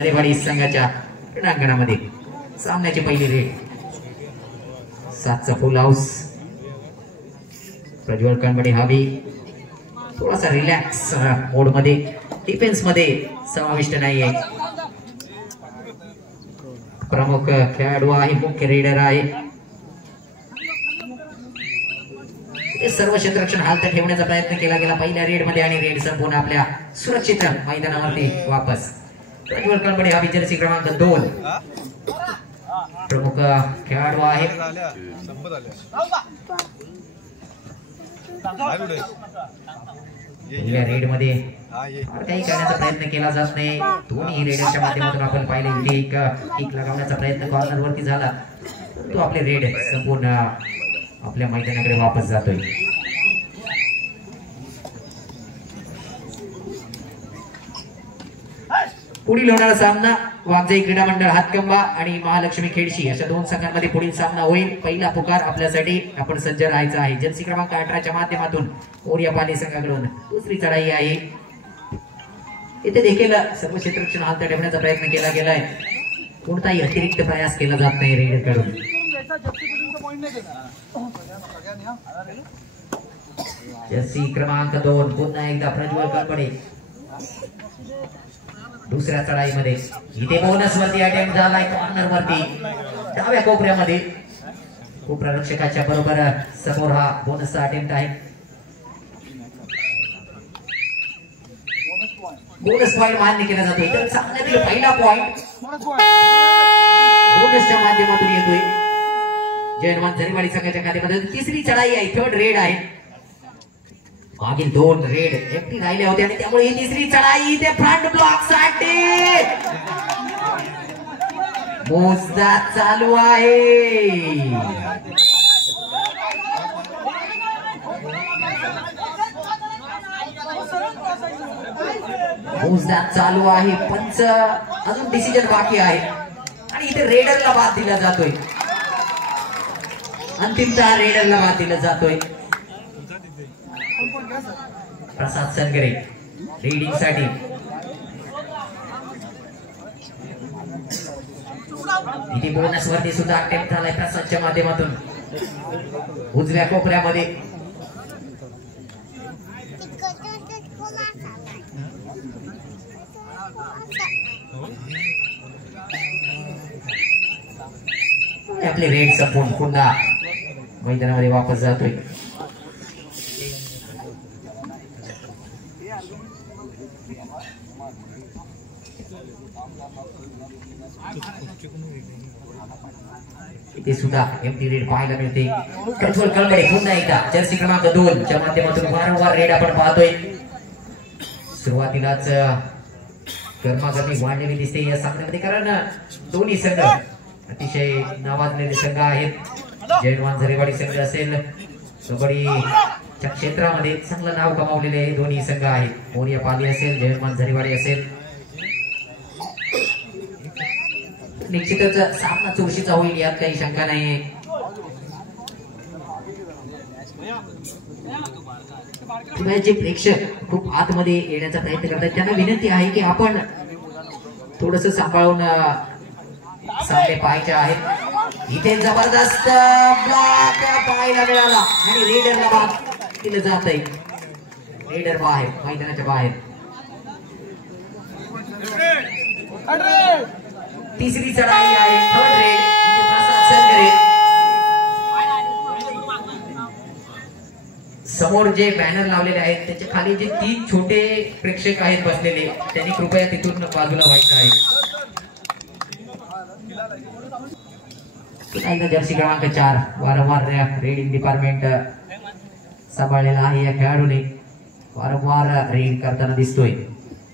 रेवाडी संघाच्या क्रीडांगणामध्ये सामन्याची पहिली रेड 7चा फुल हाऊस. प्रज्वल कानबडे हवी थोडासा रिलॅक्स मोड मध्ये, डिफेन्स मध्ये समाविष्ट नाहीये. प्रमुख खेळाडू आहे, मुख्य रेडर आहे. सर्व क्षेत्ररक्षण हालत ठेवण्याचा प्रयत्न केला गेला पहिल्या रेड मध्ये आणि रेड संपूर्ण आपल्या सुरक्षित मैदानावरती वापस. प्रज्वल कानबडे हवी जर्सी क्रमांक 2 प्रमुख खेळाडू आहे. पहिल्या रेड मध्ये काही करण्याचा प्रयत्न केला जात नाही. दोन्ही रेडरच्या माध्यमातून आपण पाहिले एक किक लगावण्याचा प्रयत्न कॉर्नर वरती झाला, तो आपले रेड संपूर्ण आपल्या मैदानाकडे वापस जातोय. पुढील होणारा सामना वाघजाई क्रीडा मंडळ हातकंबा आणि महालक्ष्मी खेडशी अशा दोन संघांमध्ये पुढील सामना होईल. पहिला पुकार आपल्यासाठी आपण सज्ज राहायचा आहे. जर्सी क्रमांक 18च्या माध्यमातून ओरिया पाली संघाकडून दुसरी चढाई आहे. इथे देखील सर्व क्षेत्ररक्षण हालत ठेवण्याचा प्रयत्न केला गेलाय. कोणताही अतिरिक्त प्रयास केला जात नाही रेडरकडून. जर्सी क्रमांक 2 पुन्हा एकदा प्रज्वल कानबडे दुसऱ्या चढाईमध्ये. इथे बोनस वरती अटेम्प्ट झालाय कॉर्नर वरती डाव्या कोपऱ्यामध्ये. कोपरा रक्षकाच्या बरोबर समोर हा बोनसचा अटेम्प्ट आहे. बोनस पॉइंट मान्य केला जातोय. तर सामन्यातील पहिला पॉइंट बोनसच्या माध्यमातून येतोय जयनवान झरीवाडी संघाच्या खात्यामध्ये. तिसरी चढाई आहे, थर्ड रेड आहे. मागील 2 रेड एकटी राहिल्या होत्या आणि त्यामुळे ही तिसरी चढाई ते फ्रंट ब्लॉक साठी मोजदाद चालू आहे. मोजदाद चालू आहे. पंच अजून डिसिजन बाकी आहे आणि इथे रेडरला बाद दिला जातोय. अंतिमतः रेडरला बाद दिला जातोय. प्रसाद सनगरे रीडिंग साठी. इथे बोनस वरती सुद्धा अटेम्प्ट झालाय प्रसादच्या माध्यमातून उजव्या कोपऱ्यामध्ये. आपले रेड संपून पुन्हा मैदानामध्ये वापस जातोय. इथे सुद्धा एमटी रेड पाहायला मिळते. प्रज्वल कानबडे पुन्हा एकदा जर्सी क्रमांक 2 च्या माध्यमातून वारंवार रेड आपण पाहतोय. सुरुवातीलाच गरमागरमी वाढलेली दिसते या सामन्यामध्ये, कारण दोन्ही संघ अतिशय नावाजलेले संघ आहेत. जयनवान झरेवाडी संघ असेल, कबड्डीच्या क्षेत्रामध्ये चांगलं नाव कमावलेले दोन्ही संघ आहेत. ओरिया पाली असेल, जयनवान झरेवाडी असेल. निश्चितच सामना चुरशीचा होईल यात काही शंका नाहीये. पुण्याचे प्रेक्षक खूप आतमध्ये येण्याचा प्रयत्न करतात. त्यांना विनंती आहे की आपण थोडस सांभाळून सामने पाहायचे आहेत. इथे जबरदस्त ब्लॉक पाहायला मिळाला आणि रेडरला बाद दिलं जात आहे. रेडर बाहेर, मैदानाच्या बाहेर. तिसरी चढाई आहे, थर्ड रेड. प्रसाद सनगरे समोर जे बॅनर लावलेले आहेत त्याच्या खाली जे 3 छोटे प्रेक्षक आहेत बसलेले, त्यांनी कृपया तिथून बाजूला व्हायचं आहे. जर्सी क्रमांक 4 वारंवार रेडिंग डिपार्टमेंट सांभाळलेला आहे. या खेळाडूने वारंवार रेड करताना दिसतोय.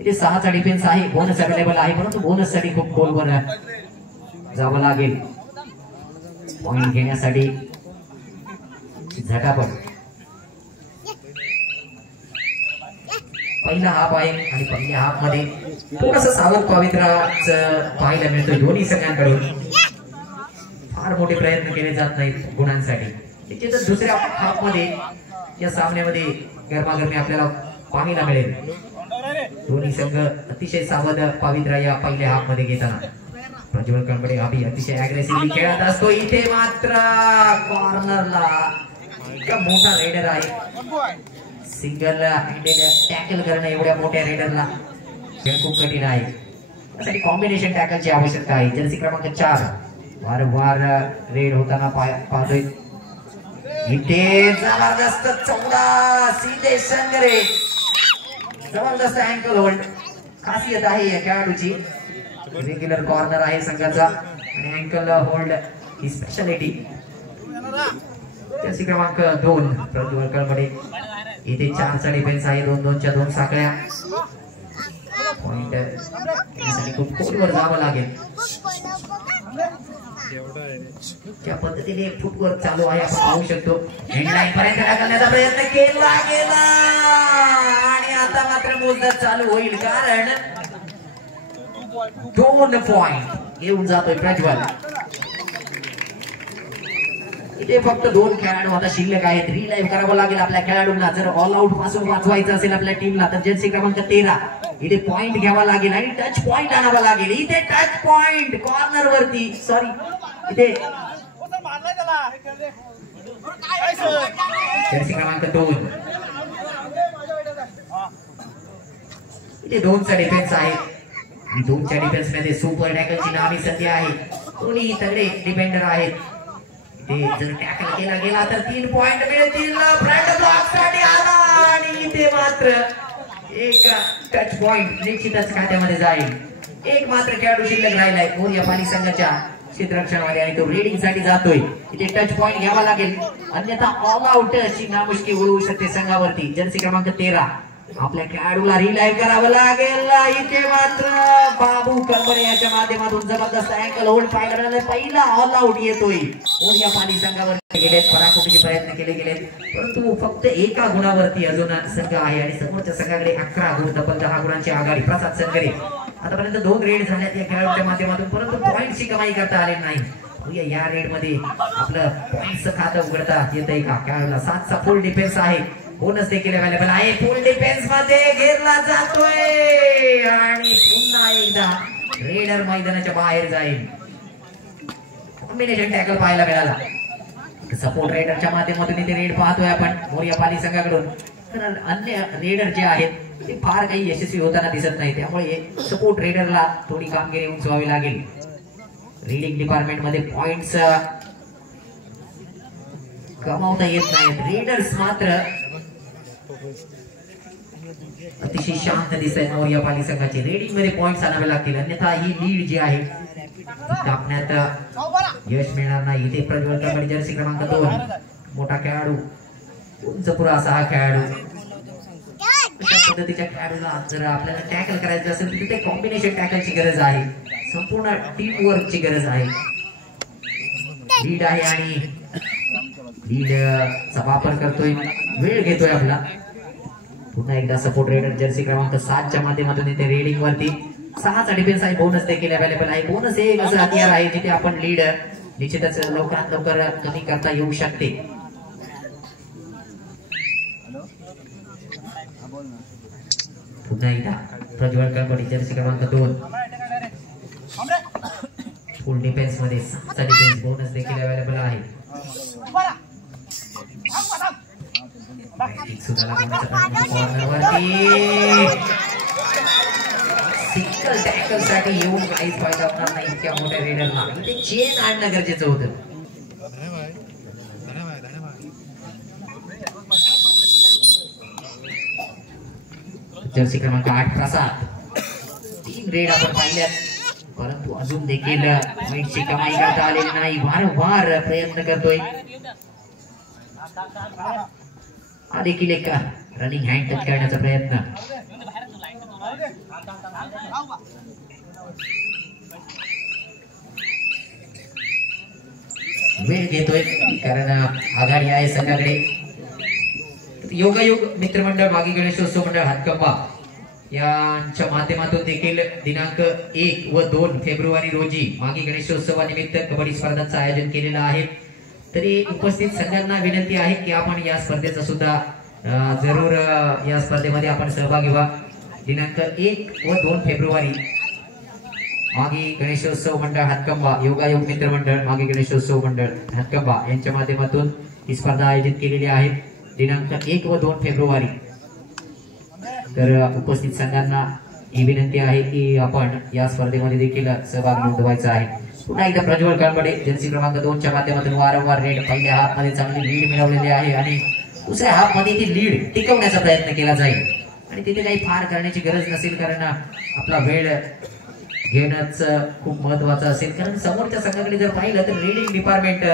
इथे 6चा डिफेन्स आहे. बोनस अवेलेबल आहे, परंतु बोनस साठी खूप खोलवर जावं लागेल. पॉइंट घेण्यासाठी झटापट. पहिला हाफ आहे आणि पहिल्या हाफ मध्ये थोडस सावध पवित्राच पाहायला मिळतोय दोन्ही संघांकडून. फार मोठे प्रयत्न केले जात नाहीत गुणांसाठी. निश्चितच दुसऱ्या हाफ मध्ये या सामन्यामध्ये गरमागरमी आपल्याला पाहायला मिळेल. दोन्ही संघ अतिशय सावध पावित्र्य या पहिल्या हाफ मध्ये घेताना प्रज्वल कणबडे अभि अतिशय अग्रेसिव्हली खेळत असतो. इथे मात्र कॉर्नरला इतका मोठा रेडर आहे, सिंगल हँडेड टॅकल करणं एवढ्या मोठ्या रेडरला खूप कठीण आहे. त्यासाठी कॉम्बिनेशन टॅकलची आवश्यकता आहे. जर्सी क्रमांक 4 वारंवार रेड होताना पाहतोय. इथे जबरदस्त चौदा सीधे संगरे, जबरदस्त अँकल होल्ड खासियत आहे या खेळाडूची. रेग्युलर कॉर्नर आहे संघाचा आणि अँकल होल्ड ही स्पेशालिटी. जर्सी क्रमांक 2 प्रज्वल कणबडे. इथे 4चा डिफेन्स आहे, 2-2च्या 2 साखळ्या. पॉइंट खूप खोलवर जावं लागेल. त्या पद्धतीने फुटवर्क चालू आहे आपण पाहू शकतो. हेडलाईन पर्यंत ढकलण्याचा प्रयत्न केला गेला आणि आता मात्र मोजदाद चालू होईल, कारण 2 पॉइंट घेऊन जातोय प्रज्वल. इथे फक्त 2 खेळाडू आता शिल्लक आहेत. रिलाईव्ह करावं लागेल आपल्या खेळाडूंना. जर ऑल आउट पासून वाचवायचं असेल आपल्या टीमला तर जर्सी क्रमांक 13 इथे पॉइंट घ्यावा लागेल आणि टच पॉइंट आणावा लागेल. इथे टच पॉइंट कॉर्नर वरती, सॉरी इथे जर्सी क्रमांक 2 इथे 2चा डिफेन्स आहे. 2च्या डिफेन्स मध्ये सुपर टॅकलची नावी संधी आहे. दोन्ही तगडे डिफेंडर आहेत. ते जर टॅकल केला गेला तर 3 पॉइंट मिळतील. फ्रंट ब्लॉक साठी आला आणि इथे मात्र एक टच पॉइंट निश्चितच खात्यामध्ये जाईल. एक मात्र खेळाडू शिल्लक राहिलाय मोरिया पाली संघाच्या क्षेत्ररक्षणामध्ये आणि तो रेडिंग साठी जातोय. इथे टच पॉइंट घ्यावा लागेल, अन्यथा ऑल आउट ची नामुष्की उडवू शकते संघावरती. जर्सी क्रमांक 13 आपल्या खेळाडूला रिलाईव्ह करावं लागेल. इथे मात्र बाबू कणबडे याच्या माध्यमातून जबरदस्त अँकल होल्ड पाहिला. पहिला ऑल आउट येतोय. मोरिया पाली संघावर गेलेत, पराकोटीचे प्रयत्न केले गेलेत, परंतु फक्त एका गुणावरती अजून संघ आहे आणि समोरच्या संघाकडे 11 गुण, तब्बल 10 गुणांची आघाडी. प्रसाद संघरे आतापर्यंत 2 रेड झाल्यात या खेळाडूच्या माध्यमातून, परंतु पॉइंटची कमाई करता आले नाही. या रेड मध्ये आपलं पॉइंटचं खातं उघडता येतंय का खेळाडूला? 7चा फुल डिफेन्स आहे, बोनस देखील अवेलेबल आहे. फुल डिफेन्स मध्ये घेरला जातोय आणि पुन्हा एकदा रेडर मैदानाच्या बाहेर जाईल. कॉम्बिनेशन टॅकल पाहायला मिळाला. सपोर्ट रेडरच्या माध्यमातून इथे रेड पाहतोय आपण मोरिया पाली संघाकडून. तर अन्य रेडर जे आहेत ते फार काही यशस्वी होताना दिसत नाही, त्यामुळे सपोर्ट रेडरला थोडी कामगिरी उंचवावी लागेल. रीडिंग डिपार्टमेंट मध्ये पॉइंट्स कमावता येत नाहीत. रेडर्स मात्र अतिशय शांत दिसत आहेत. मोरिया पाली संघाची रेडिंग मध्ये पॉइंट्स आणावे लागतील, अन्यथा ही लीड जी आहे कापण्यात यश मिळणार नाही. इथे प्रज्वल कणबडे जर्सी क्रमांक 2 मोठा खेळाडू, उंच पुरा असा हा खेळाडू. अशा पद्धतीच्या खेळाडूला जर आपल्याला टॅकल करायचं असेल तर तिथे कॉम्बिनेशन टॅकलची गरज आहे, संपूर्ण टीम वर्कची गरज आहे. लीड आहे आणि लीडचा वापर करतोय, वेळ घेतोय आपला. पुन्हा एकदा सपोर्ट रेडर जर्सी क्रमांक 7च्या माध्यमातून इथे रेडिंग वरती 6चा डिफेन्स आहे. बोनस देखील अवेलेबल आहे. बोनस हे असं हथियार आहे जिथे आपण लीड निश्चितच लवकरात लवकर कमी करता येऊ शकते. पुन्हा एकदा प्रज्वल कणबडे जर्सी क्रमांक 2 फुल डिफेन्स मध्ये 6चा डिफेन्स, बोनस देखील अवेलेबल आहे. सिंगल टॅकल साठी येऊन काहीच फायदा होणार नाही इतक्या मोठ्या रेडरला. इथे चेन आणणं गरजेचं होतं. जर्सी क्रमांक 8 प्रसाद. 3 रेड आपण पाहिल्यात, परंतु अजून देखील पॉइंटची कमाई करता आलेली नाही. वारंवार प्रयत्न करतोय. हा देखील एक रनिंग हँड टच करण्याचा प्रयत्न. वेळ घेतोय कारण आघाडी आहे संघाकडे. योगायोग मित्रमंडळ मागी गणेशोत्सव मंडळ हातकंबा यांच्या माध्यमातून देखील दिनांक 1 व 2 फेब्रुवारी रोजी मागी गणेशोत्सवानिमित्त कबड्डी स्पर्धांचं आयोजन केलेलं आहे. तरी उपस्थित संघांना विनंती आहे की आपण या स्पर्धेचा सुद्धा जरूर या स्पर्धेमध्ये आपण सहभागी व्हा. दिनांक 1 व 2 फेब्रुवारी मागे गणेशोत्सव मंडळ हातकंबा योगायोग मित्र मंडळ मागे गणेशोत्सव मंडळ हातकंबा यांच्या माध्यमातून ही स्पर्धा आयोजित केलेली आहे दिनांक 1 व 2 फेब्रुवारी। तर उपस्थित संघांना ही विनंती आहे की आपण या स्पर्धेमध्ये देखील सहभाग नोंदवायचा आहे। पुन्हा एकदा प्रज्वल काळबडे जर्सी क्रमांक 2 च्या माध्यमातून वारंवार रेड पहिल्या हाफ मध्ये चांगली लीड मिळवलेली आहे आणि दुसऱ्या हाफ मध्ये ती लीड टिकवण्याचा प्रयत्न केला जाईल आणि तिथे काही फार करण्याची गरज नसेल कारण आपला वेळ घेणंच खूप महत्वाचं असेल। कारण समोरच्या संघाकडे जर पाहिलं तर रीडिंग डिपार्टमेंट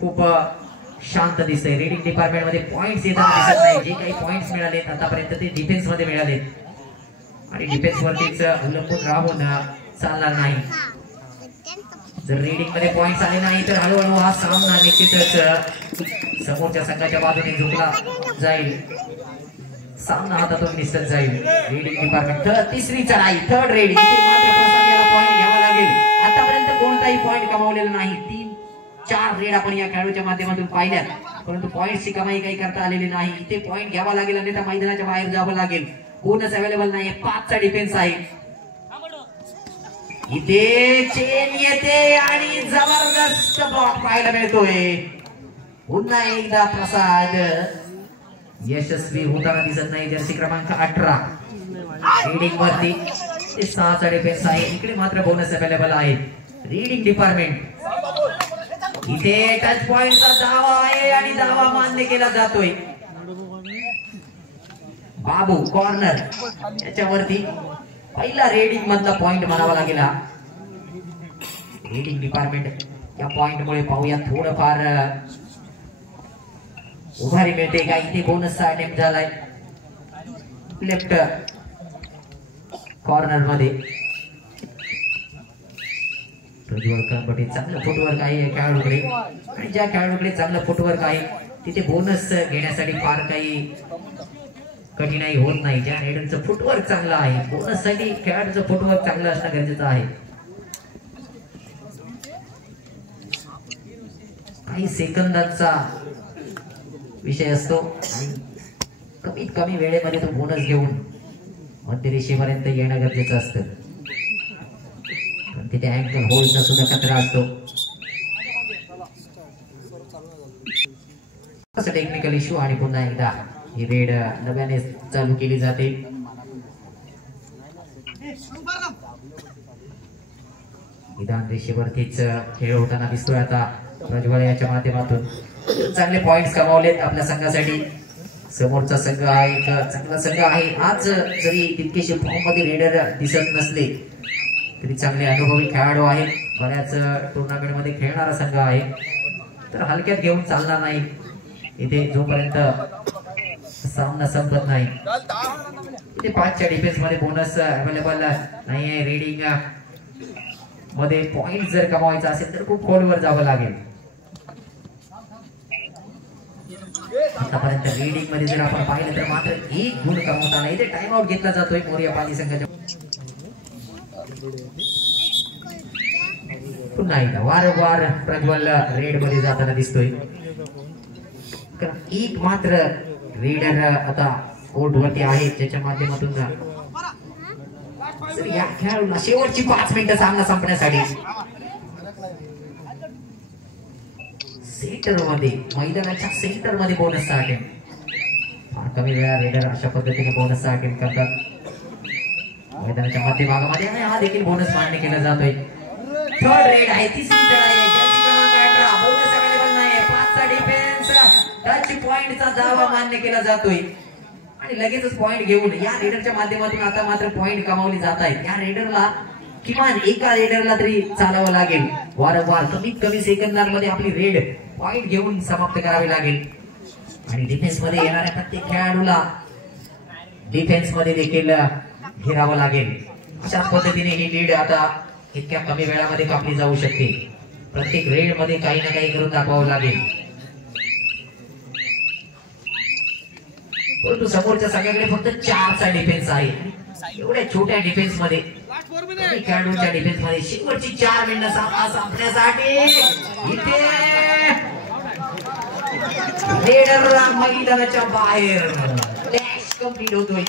खूप शांत दिसतंय। रीडिंग डिपार्टमेंट मध्ये पॉइंट्स येताना दिसत नाही। जे काही पॉइंट्स मिळाले आतापर्यंत ते डिफेन्स मध्ये मिळाले आणि डिफेन्स वरतीच अवलंबून राहून चालणार नाही। जर रीडिंग मध्ये पॉइंट्स आले नाही तर हळूहळू हा सामना निश्चितच समोरच्या संघाच्या बाजूने झुकला जाईल। सामना हातातून निसटत जाईल। रीडिंग डिपार्टमेंट तिसरी चढाई थर्ड रेड मात्र प्रसाद पॉइंट घ्यावा लागेल। आतापर्यंत कोणताही पॉइंट कमावलेला नाही। 3-4 रेड आपण या खेळाडूच्या माध्यमातून पाहिल्यात परंतु पॉइंटची कमाई काही करता आलेली नाही। इथे पॉइंट घ्यावा लागेल अन्यथा मैदानाच्या बाहेर जावं लागेल। बोनस अवेलेबल नाही। 5चा डिफेन्स आहे। इथे चेन येते आणि जबरदस्त ब्लॉक पाहायला मिळतोय। पुन्हा एकदा प्रसाद यशस्वी होताना दिसत नाही। जर्सी क्रमांक 18 रीडिंग वरती 6चा डिफेन्स आहे। इकडे मात्र बोनस अवेलेबल आहे। रीडिंग डिपार्टमेंट इथे टच पॉइंटचा दावा आहे आणि दावा मान्य केला जातोय। बाबू कॉर्नर याच्यावरती पहिला रेडिंग मधला पॉइंट म्हणावा लागेल। रेडिंग डिपार्टमेंट या पॉइंट मुळे पाहूया थोडंफार उभारी मिळते का। इथे बोनसचा अटेम्प्ट झालाय लेफ्ट कॉर्नर मध्ये। प्रज्वल काळबडे चांगलं फुटवर्क आहे खेळाडूकडे आणि ज्या खेळाडूकडे चांगलं फुटवर्क आहे तिथे बोनस घेण्यासाठी फार काही कठीणाई होत नाही। ज्या रेडरचं फुटवर्क चांगलं आहे बोनस साठी खेळाडूचं फुटवर्क चांगलं असणं गरजेचं आहे। काही सेकंदाचा विषय असतो आणि कमीत कमी वेळेमध्ये तो बोनस घेऊन मध्यरेषेपर्यंत येणं गरजेचं असतं। पण तिथे अँकल होल्डचा सुद्धा खतरा असतो। असं टेक्निकल इश्यू आणि पुन्हा एकदा ही रेड नव्याने चालू केली जाते। विधान रेषेवरतीच खेळ होताना दिसतोय आता प्रज्वल याच्या माध्यमातून। चांगले पॉइंट्स कमावलेत आपल्या संघासाठी। समोरचा संघ हा एक चांगला संघ आहे। आज जरी तितकेशे फॉर्म मध्ये रेडर दिसत नसले तरी चांगले अनुभवी खेळाडू आहेत। बऱ्याच टुर्नामेंट मध्ये खेळणारा संघ आहे तर हलक्यात घेऊन चालणार नाही। इथे जोपर्यंत सामना संपत नाही इथे 5च्या डिफेन्स मध्ये बोनस अवेलेबल नाहीये। रीडिंग मध्ये पॉइंट जर कमवायचा असेल तर खूप खोलवर जावं लागेल। आतापर्यंत रीडिंग मध्ये जर आपण पाहिलं तर मात्र 1 गुण कमवताना इथे टाइम आउट घेतला जातोय मोरिया पाली संघाच्या। पुन्हा एकदा वारंवार प्रज्वल रेड मध्ये जाताना दिसतोय। एक मात्र रेडर आता कोर्ट वरती आहे ज्याच्या माध्यमातून या खेळाडूला शेवटची 5 मिनिटं सामना संपण्यासाठी सेंटर मध्ये मैदानाच्या सेंटर मध्ये बोनसचा अटेम्प्ट। फार कमी वेळा रेडर अशा पद्धतीने बोनसचा अटेम्प्ट करतात मैदानाच्या मध्यभागामध्ये आणि हा देखील बोनस मान्य केला जातोय। थर्ड रेड आहे तिसरी चढाई आहे। जर्सी क्रमांक 18 बोनस अवेलेबल नाहीये। 5चा डिफेन्स टच पॉइंटचा दावा मान्य केला जातोय आणि लगेचच पॉइंट घेऊन या रेडरच्या माध्यमातून आता मात्र पॉइंट कमावले जात आहेत। या रेडरला किमान एका रेडरला तरी चालावं लागेल। वारंवार कमीत कमी सेकंदांमध्ये आपली रेड पॉइंट घेऊन समाप्त करावी लागेल आणि डिफेन्स मध्ये येणाऱ्या प्रत्येक खेळाडूला डिफेन्स मध्ये देखील घेरावं लागेल। अशाच पद्धतीने ही लीड आता इतक्या कमी वेळामध्ये कापली जाऊ शकते। प्रत्येक रेड मध्ये काही ना काही करून दाखवावं लागेल। परंतु समोरच्या संघाकडे फक्त 4चा डिफेन्स आहे। एवढ्या छोट्या डिफेन्स मध्ये खेळाडूच्या डिफेन्स मध्ये शेवटची 4 मिनिटं सामना संपण्यासाठी इथे रेडर मैदानाच्या बाहेर डॅश कंप्लीट होतोय।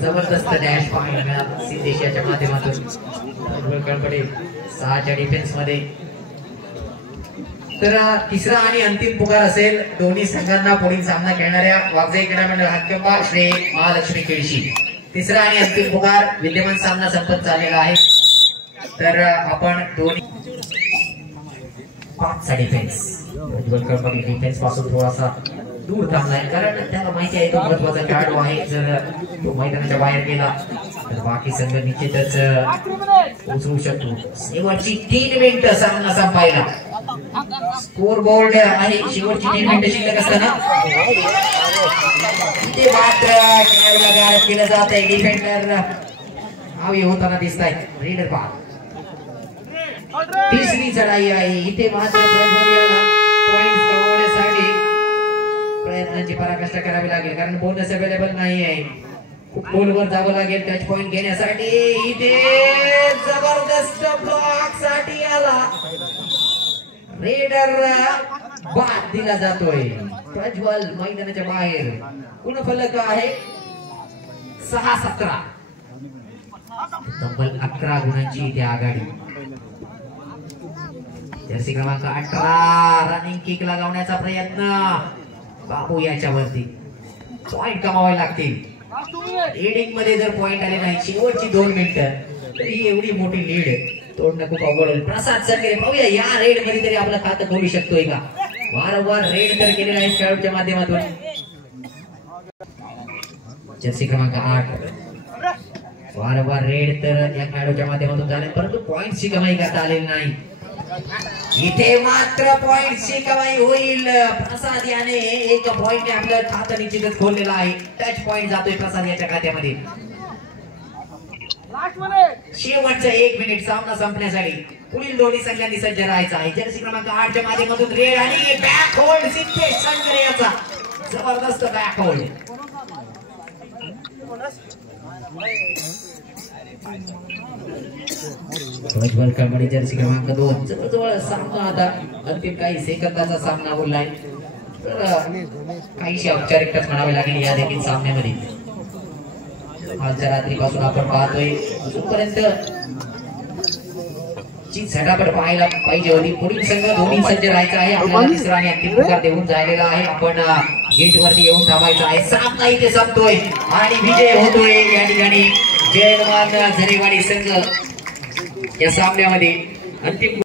जबरदस्त डॅश पाहायला मिळाला सिद्धेशाच्या माध्यमातून कळपडे 6च्या डिफेन्स मध्ये। तर तिसरा आणि अंतिम पुकार असेल दोन्ही संघांना पुढील सामना खेळणाऱ्या वाघजाई क्रीडा मंडळ हातकंबा श्री महालक्ष्मी खेळशी। तिसरा आणि अंतिम पुकार विद्यमान सामना संपत झालेला आहे। तर आपण दोन्ही 5चा डिफेन्स डिफेन्स पासून थोडासा दूर थांबलाय कारण त्याला माहिती आहे तो महत्वाचा खेळाडू आहे। जर तो मैदानाच्या बाहेर गेला तर बाकी संघ निश्चितच उचलू शकतो। शेवटची 3 मिनिटं सामना संपायला स्कोर बोर्ड आहे। शेवटची 3 मिनिटं शिल्लक असताना इथे मात्र खेळाडूला गारद केलं जात आहे। डिफेंडर हवी होताना दिसत आहे। रीडर पहा तिसरी चढाई आहे इथे मात्र पॉइंट कमवण्यासाठी प्रयत्नांची पराकाष्ठा करावी लागेल कारण बोनस अवेलेबल नाही आहे। खूप खोलवर जावं लागेल टच पॉइंट घेण्यासाठी। इथे जबरदस्त ब्लॉक साठी आला रेडर बाद दिला जातोय। प्रज्वल मैदानाच्या बाहेर गुणफलक आहे 6-17 तब्बल 11 गुणांची इथे आघाडी। जर्सी क्रमांक 18 रनिंग किक लगावण्याचा प्रयत्न बाबू याच्यावरती पॉइंट कमावे लागतील। लीडिंग मध्ये जर पॉइंट आले नाही शेवटची 2 मिनिटं तर ही एवढी मोठी लीड तोडणं खूप अवघड होईल। प्रसाद सरकडे पाहूया या रेड मध्ये तरी आपलं खातं खोलू शकतोय का। वारंवार रेड तर केलेला आहे खेळाडूच्या माध्यमातून। जर्सी क्रमांक 8 वारंवार रेड तर या खेळाडूच्या माध्यमातून झाले परंतु पॉइंटची कमाई करता आलेली नाही। इथे मात्र पॉइंटची कमाई होईल। प्रसाद याने 1 पॉइंटने आपलं खातं निश्चितच खोललेलं आहे। टच पॉइंट जातोय प्रसाद याच्या खात्यामध्ये। शेवटचं 1 मिनिट सामना संपण्यासाठी पुढील दोन्ही संघांनी सज्ज राहायचं आहे। जर्सी क्रमांक 8च्या माध्यमातून रेड आणि बॅक होल्ड सिद्धेश संकरे याचा जबरदस्त बॅक होल्ड। प्रज्वल कळमडे जर्सी क्रमांक 2 जवळजवळ सामना आता अंतिम काही सेकंदाचा सामना बोललाय तर काहीशी औपचारिक टच म्हणावे लागेल या देखील सामन्यामध्ये। आजच्या रात्रीपासून आपण पाहतोय अजूनपर्यंत जी झटापट पाहायला पाहिजे होती। पुढील संघ दोन्ही सज्ज राहायचा आहे। आपल्याला तिसरा आणि अंतिम पुकार देऊन झालेला आहे। आपण गेट वरती येऊन थांबायचं आहे। सामना इथे संपतोय आणि विजय होतोय या ठिकाणी जयमान झरेवाडी संघ या सामन्यामध्ये अंतिम